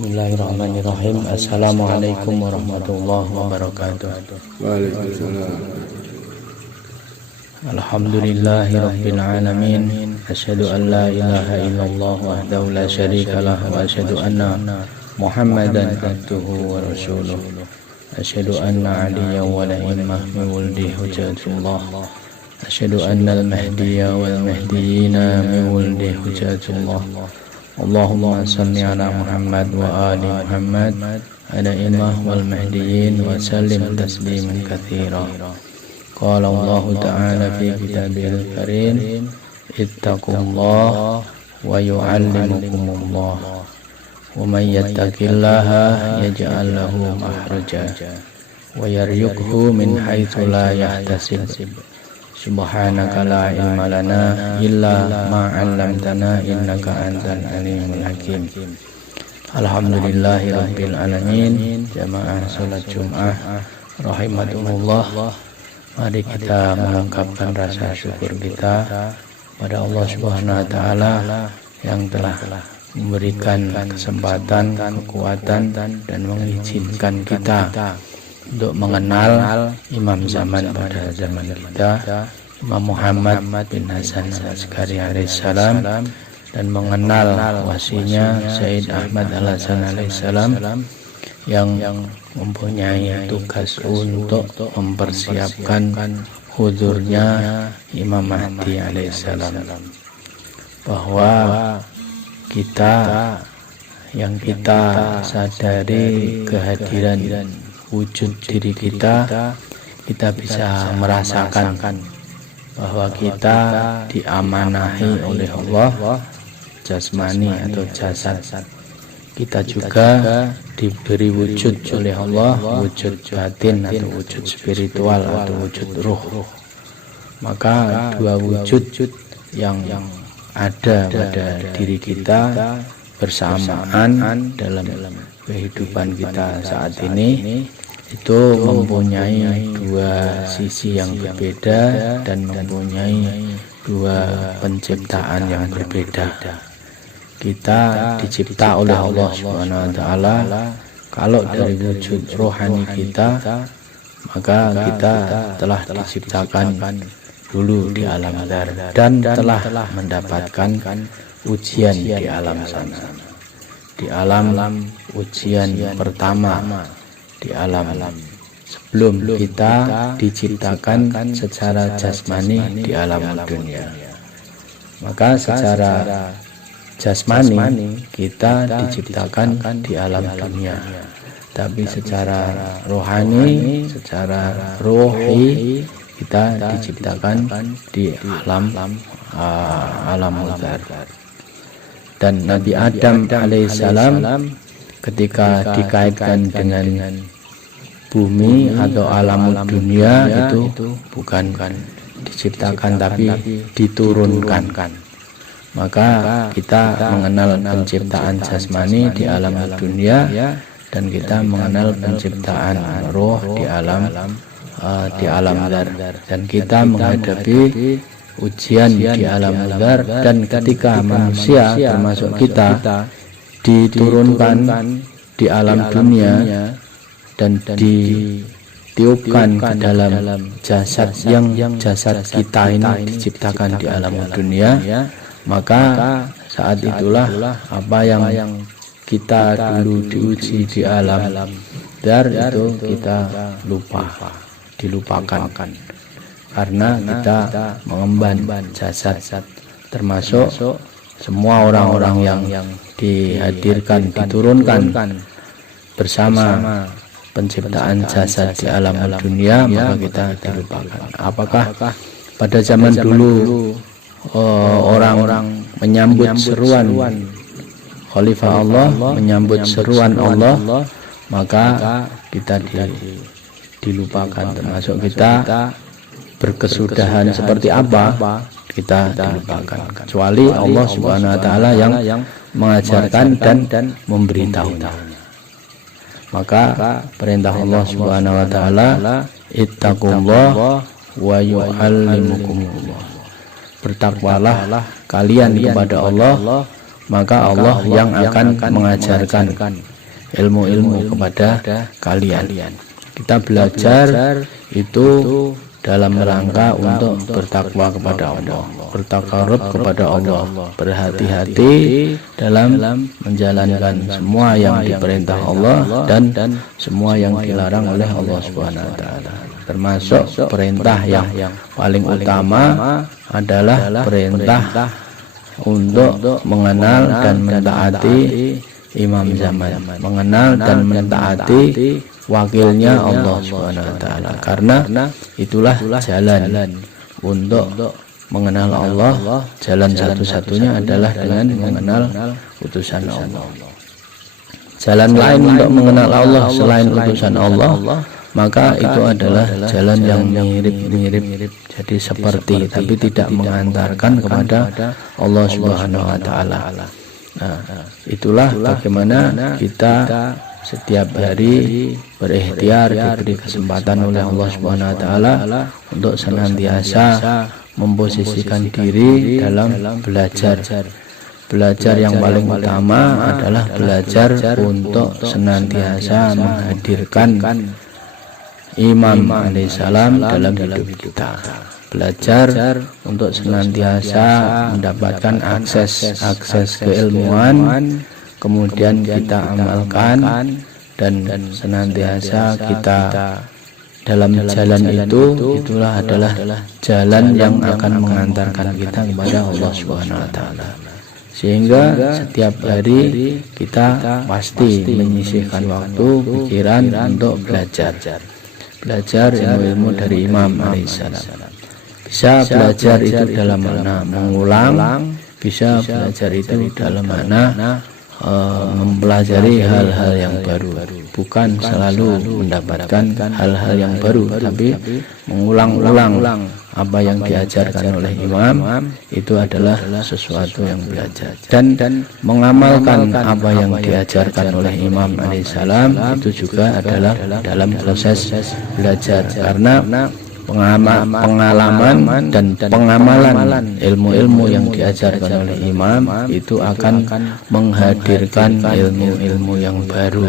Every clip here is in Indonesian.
Bismillahirrahmanirrahim. Assalamualaikum warahmatullahi wabarakatuh. Waalaikumsalam. Alhamdulillahi rabbil alamin. Asyhadu an la ilaha illallah wahdahu la syarika lah wa asyhadu anna Muhammadan abduhu wa rasuluh. Asyhadu anna aliyya wa la'immah min wuldi hujjatullah. Asyhadu anna al-mahdiyya wal mahdiyina min wuldi hujjatullah. Allahumma salli ala Muhammad wa ali Muhammad ala imah wal mahdiyin wa sallim tasliman katsira. Qala Allah ta'ala fi kitabihil karim ittaqullaha wa yu'allimukumullah wa man yattaqillaha yaj'al lahu makhraja wa yarzuqhu min haitsu la yahtasib. Subhanaka la ilma lana illa ma 'allamtana innaka antal alimul hakim. Alhamdulillahi rabbil alamin. Jamaah salat Jumat rahimakumullah. Mari kita mengungkapkan rasa syukur kita pada Allah Subhanahu wa taala yang telah memberikan kesempatan, kekuatan dan mengizinkan kita untuk mengenal imam zaman pada zaman kita, Imam Muhammad bin Hasan al-Askari alaihissalam, dan mengenal wasinya Sayyid Ahmad al-Hasan alaihissalam yang mempunyai tugas untuk mempersiapkan hudurnya Imam Mahdi alaihissalam, bahwa kita yang kita sadari kehadiran wujud diri kita bisa merasakan bahwa kita diamanahi oleh Allah jasmani atau jasad. Kita juga diberi wujud oleh Allah, wujud batin atau wujud spiritual atau wujud ruh. Maka dua wujud yang ada pada diri kita bersamaan dalam kehidupan kita saat ini itu mempunyai dua sisi yang berbeda dan mempunyai dua penciptaan yang berbeda. Kita dicipta oleh Allah Subhanahu wa taala. Kalau dari wujud rohani kita, maka kita telah diciptakan dulu di alam dzar dan telah mendapatkan ujian di alam sana. Di alam ujian pertama, di alam sebelum kita diciptakan secara jasmani di alam dunia. Maka secara jasmani kita diciptakan di alam dunia, tapi secara rohani, secara rohi kita diciptakan di alam dzar. Dan Nabi Adam alaihissalam ketika dikaitkan dengan bumi atau alam dunia itu bukan diciptakan tapi diturunkan. Maka kita mengenal penciptaan jasmani di alam dunia dan kita mengenal penciptaan roh di alam dzar, dan kita menghadapi ujian di alam dzar. Dan ketika manusia termasuk kita diturunkan di alam dunia dan ditiupkan ke dalam jasad yang jasad kita ini diciptakan di alam dunia, maka saat itulah apa yang kita dulu diuji di alam dzar itu kita dilupakan karena kita mengemban jasad, termasuk semua orang-orang yang dihadirkan, diturunkan bersama penciptaan jasad di alam dunia, maka kita dilupakan. Apakah pada zaman dulu orang-orang menyambut seruan Khalifah Allah, menyambut seruan Allah, maka kita dilupakan, termasuk kita berkesudahan seperti apa kita dilupakan, kecuali Allah Subhanahu wa taala yang mengajarkan dan memberitahunya. Maka perintah Allah Subhanahu wa taala, ittaqullaha wa yu'allimukumullah. Bertakwalah kalian kepada Allah, maka Allah yang akan mengajarkan ilmu-ilmu kepada kalian. Kita belajar itu dalam rangka untuk bertakwa kepada Allah, bertakarub kepada Allah, berhati-hati dalam menjalankan semua yang diperintah Allah dan semua yang dilarang oleh Allah Subhanahu wa taala. Termasuk perintah yang paling utama adalah perintah untuk mengenal dan mentaati imam zaman, mengenal dan mentaati wakilnya Allah Subhanahu wa taala, karena itulah jalan untuk mengenal Allah. Jalan satu-satunya adalah dengan mengenal utusan Allah. Jalan lain untuk mengenal Allah selain utusan Allah, maka itu adalah jalan yang mirip-mirip, jadi seperti, tapi tidak mengantarkan kepada Allah Subhanahu wa taala. Nah, itulah bagaimana kita setiap hari berikhtiar, diberi kesempatan oleh Allah Subhanahu wa taala untuk senantiasa memposisikan diri dalam belajar. Belajar yang paling utama adalah belajar untuk senantiasa menghadirkan Imam alaihissalam dalam hidup kita. Belajar untuk senantiasa mendapatkan akses keilmuan, kemudian kita amalkan, dan senantiasa kita dalam jalan itulah adalah jalan yang akan mengantarkan kita kepada Allah Subhanahu wa taala. Sehingga setiap hari kita pasti menyisihkan waktu, pikiran untuk belajar ilmu-ilmu dari Imam alaihissalam. Bisa belajar itu dalam makna mengulang, bisa belajar itu dalam makna mempelajari hal-hal yang baru, bukan selalu mendapatkan hal-hal yang baru, tapi mengulang-ulang apa yang diajarkan oleh imam. Itu adalah sesuatu yang belajar, dan mengamalkan apa yang diajarkan oleh Imam alaihissalam itu juga adalah dalam proses belajar, karena pengalaman dan pengamalan ilmu-ilmu yang diajarkan oleh imam itu akan menghadirkan ilmu-ilmu yang baru.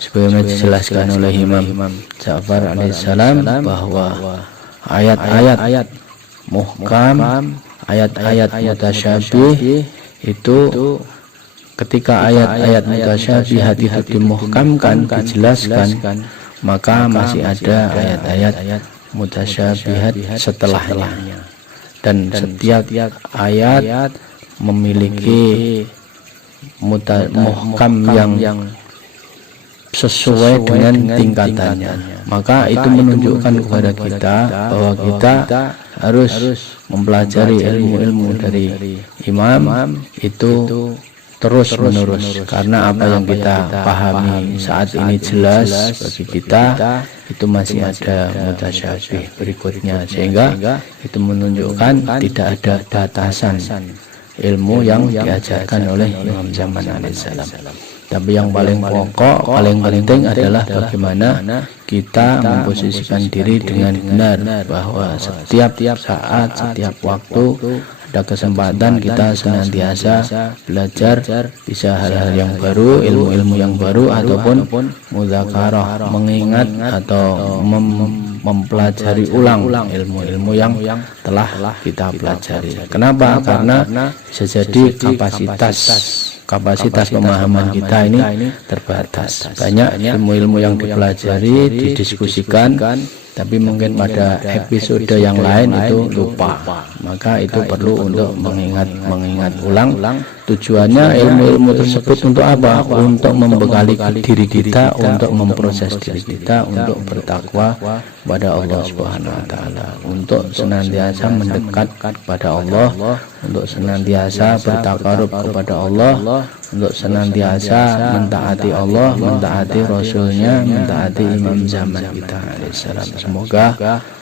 Sebagaimana dijelaskan oleh Imam Ja'far alaihissalam bahwa ayat-ayat muhkam, ayat-ayat mutasyabih itu, ketika ayat-ayat mutasyabihat itu dimuhkamkan, dijelaskan, maka masih ada ayat-ayat mutasyabihat setelahnya, dan setiap ayat memiliki muhkam yang sesuai dengan tingkatannya. Maka itu menunjukkan kepada kita bahwa kita harus mempelajari ilmu-ilmu dari imam itu terus menerus, karena apa yang kita pahami saat ini jelas bagi kita, itu masih ada mutasyabih berikutnya, sehingga itu menunjukkan tidak ada batasan ilmu yang diajarkan oleh Imam zaman alaihissalam. Tapi yang paling pokok, paling penting adalah bagaimana kita memposisikan diri dengan benar, bahwa setiap saat, setiap waktu ada kesempatan kita senantiasa belajar, bisa hal-hal yang baru, ilmu-ilmu yang baru, ataupun mudzakarah, mengingat atau mempelajari ulang ilmu-ilmu yang telah kita pelajari. Kenapa? Karena bisa jadi kapasitas pemahaman kita ini terbatas. Banyak ilmu-ilmu yang dipelajari, didiskusikan, tapi mungkin pada episode yang lain itu lupa. Maka itu perlu untuk mengingat ulang. Tujuannya ilmu-ilmu tersebut untuk apa? Untuk membekali diri kita, untuk memproses diri kita, untuk bertakwa kepada Allah Subhanahu wa taala, untuk senantiasa mendekat kepada Allah, untuk senantiasa bertakarub kepada Allah, untuk senantiasa mentaati Allah, mentaati Rasulnya, mentaati Imam zaman kita alaihissalam. Semoga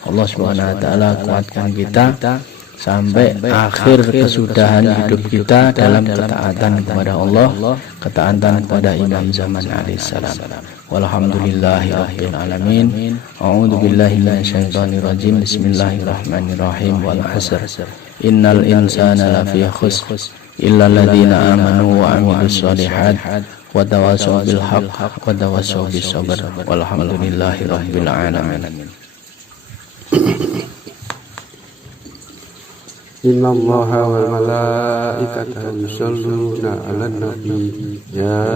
Allah Subhanahu wa taala kuatkan kita sampai akhir kesudahan hidup kita dalam ketaatan kepada Allah, ketaatan kepada Imam zaman alaihissalam. Walhamdulillahirabbil alamin. A'udzu billahi minasyaitonir rajim. Bismillahirrahmanirrahim. Wal 'asr. Innal insana lafi khusr illal ladzina amanu wa amilus shalihat wa tawassaw bil haqq wa tawassaw bis sabr walhamdulillahi rabbil alamin. Inna Allaha wal malaikatahu yusholluna 'alan nabi ya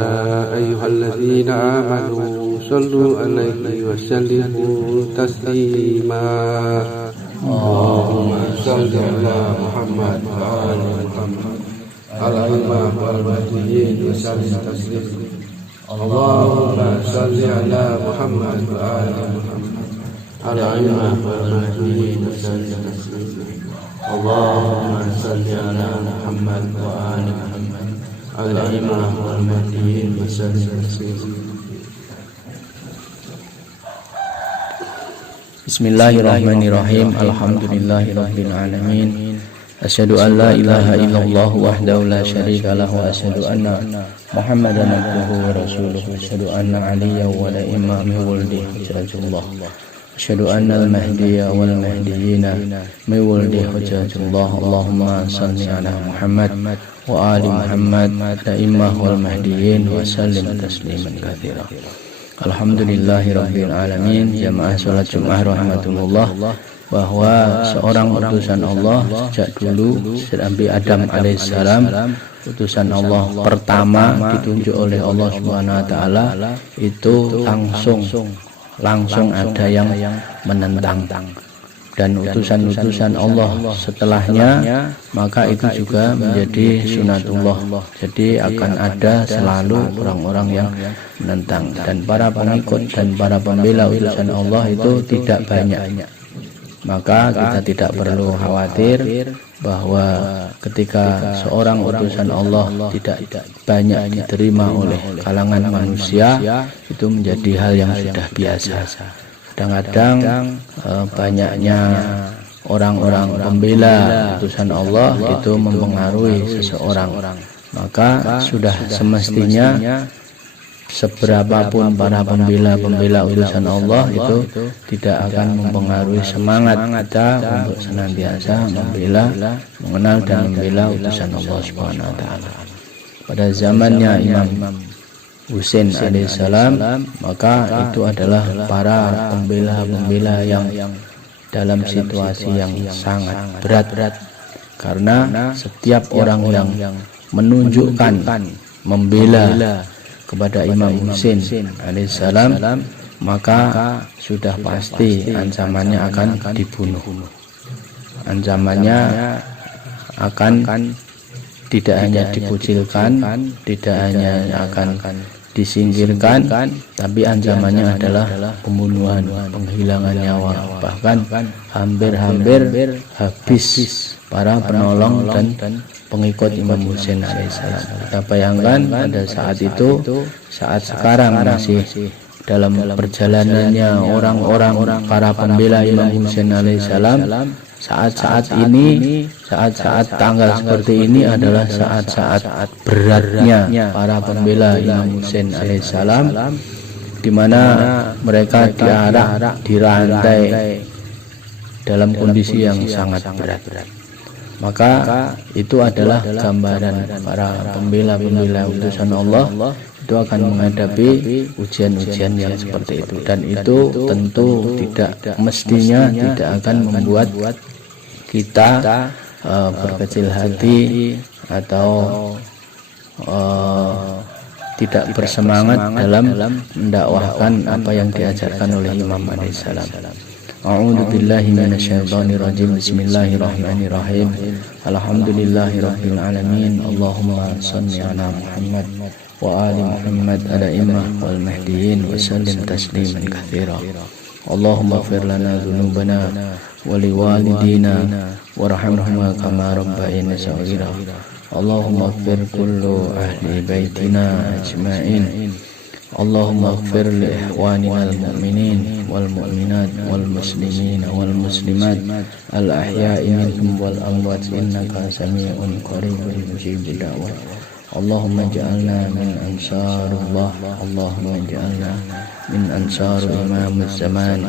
ayyuhalladzina amanu shollu 'alaihi wa sallimu taslima. Allahumma shalli 'ala Muhammad wa ali Muhammad al-imam wal mahdiyyin wa sallim taslima. Allahumma shalli 'ala Muhammad wa ali Muhammad al-imam wal mahdiyyin wa sallim taslima. Allahumma salli ala Muhammad wa ali Muhammad al-imam wal mahdiyyin wa sallim taslima. Bismillahirrahmanirrahim. Alhamdulillahirabbil alamin. Asyhadu an la ilaha illallah wahdahu la syarika lahu wa asyhadu anna Muhammadan abduhu wa rasuluhu. Asyhadu anna Aliyyan wa la imami wuldi hujjatullah. Asyhadu anna al-mahdiyya wal mahdiyina min wuldi hujjatullah. Allahumma salli ala Muhammad wa ali Muhammad al-immah wal mahdiyyin wa sallim tasliman katsira. Alhamdulillahirabbil alamin. Jamaah salat Jumat rahmatullah, bahwa seorang utusan Allah sejak dulu Nabi Adam alaihissalam, utusan Allah pertama ditunjuk oleh Allah Subhanahu wa taala, itu langsung ada yang menentang, dan utusan-utusan Allah setelahnya maka itu juga menjadi sunatullah. Jadi akan ada selalu orang-orang yang menentang, dan para pengikut dan para pembela utusan Allah itu tidak banyak. Maka kita tidak perlu khawatir bahwa ketika seorang utusan Allah tidak banyak diterima oleh kalangan manusia, itu menjadi hal yang sudah biasa. Kadang-kadang banyaknya orang-orang pembela utusan Allah itu mempengaruhi seseorang, maka sudah semestinya seberapapun para pembela utusan Allah itu tidak akan mempengaruhi semangat kita untuk senantiasa membela, mengenal dan membela utusan Allah Subhanahu wa taala. Pada zamannya Imam Husain alaihissalam, maka itu adalah para pembela yang dalam situasi yang sangat berat, karena setiap orang yang menunjukkan membela kepada Imam Husain alaihissalam, maka sudah pasti ancamannya akan dibunuh. Ancamannya akan tidak hanya dikucilkan, tidak hanya akan disingkirkan, tapi ancamannya adalah pembunuhan, penghilangan nyawa, bahkan hampir habis para penolong dan pengikut Imam Husain alaihissalam. Kita bayangkan pada saat itu, saat sekarang masih dalam perjalanannya orang-orang para pembela Imam Husain alaihissalam, saat-saat ini, saat-saat tanggal seperti ini adalah saat-saat beratnya para pembela Imam Husain alaihissalam, di mana mereka diarak, dirantai dalam kondisi yang sangat berat. Maka itu adalah gambaran para pembela utusan Allah itu akan menghadapi ujian-ujian yang seperti itu, dan itu tentu tidak mestinya tidak akan membuat kita berkecil hati atau tidak bersemangat dalam mendakwahkan apa yang diajarkan oleh Imam alaihissalam. A'udzu billahi minasyaitonir rajim. Bismillahirrahmanirrahim. Alhamdulillahirabbil alamin. Allahumma shalli ala Muhammad wa ali Muhammad al-immah wal mahdiyyin wa sallim tasliman katsira. Allahumma ighfir lana dzunubana wa liwalidina warhamhuma kama rabbayana shaghira. Allahumma ighfir kullu ahli baitina ajma'in. Allahumma ighfir li ikhwanina al-mu'minin wal mu'minat wal muslimin wal muslimat al ahya'i minhum wal amwat innaka sami'un qaribun mujibud da'wat. اللهم اجعلنا من أنصار الله اللهم اجعلنا من أنصار إمام الزمان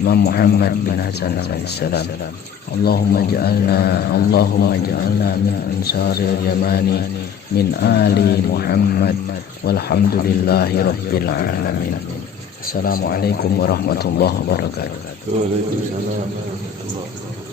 إمام محمد بن حسن عليه السلام اللهم اجعلنا من أنصار اليمان من آل محمد والحمد لله رب العالمين. Assalamualaikum warahmatullahi wabarakatuh. Waalaikumsalam warahmatullahi wabarakatuh.